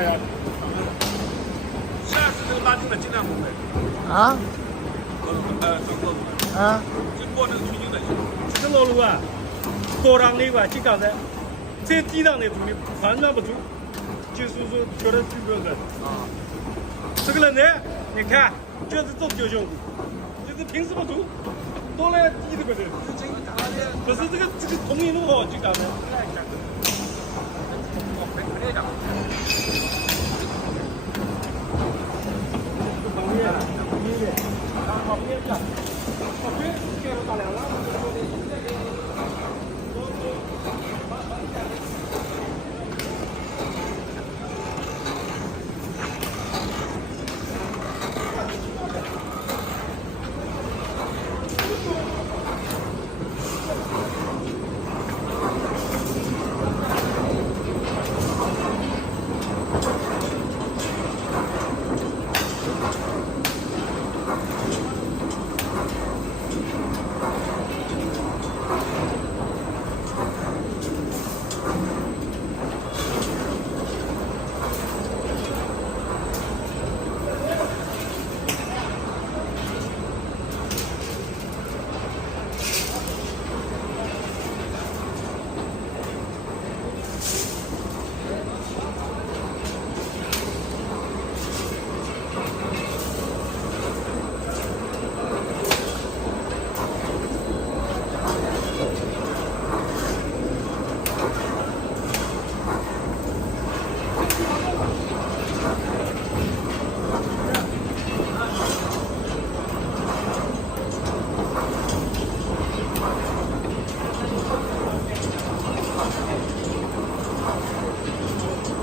呀，下次这个垃圾呢，尽量不会。啊？走路。啊？就过那个春秋的。这个老路啊，高档那块就刚才，再低档那种的判断不出，就是说觉得最标准。啊。这个人呢，你看，就是这9兄弟，就是平时不足，到了低的不得。不是这个同一路好，就刚才。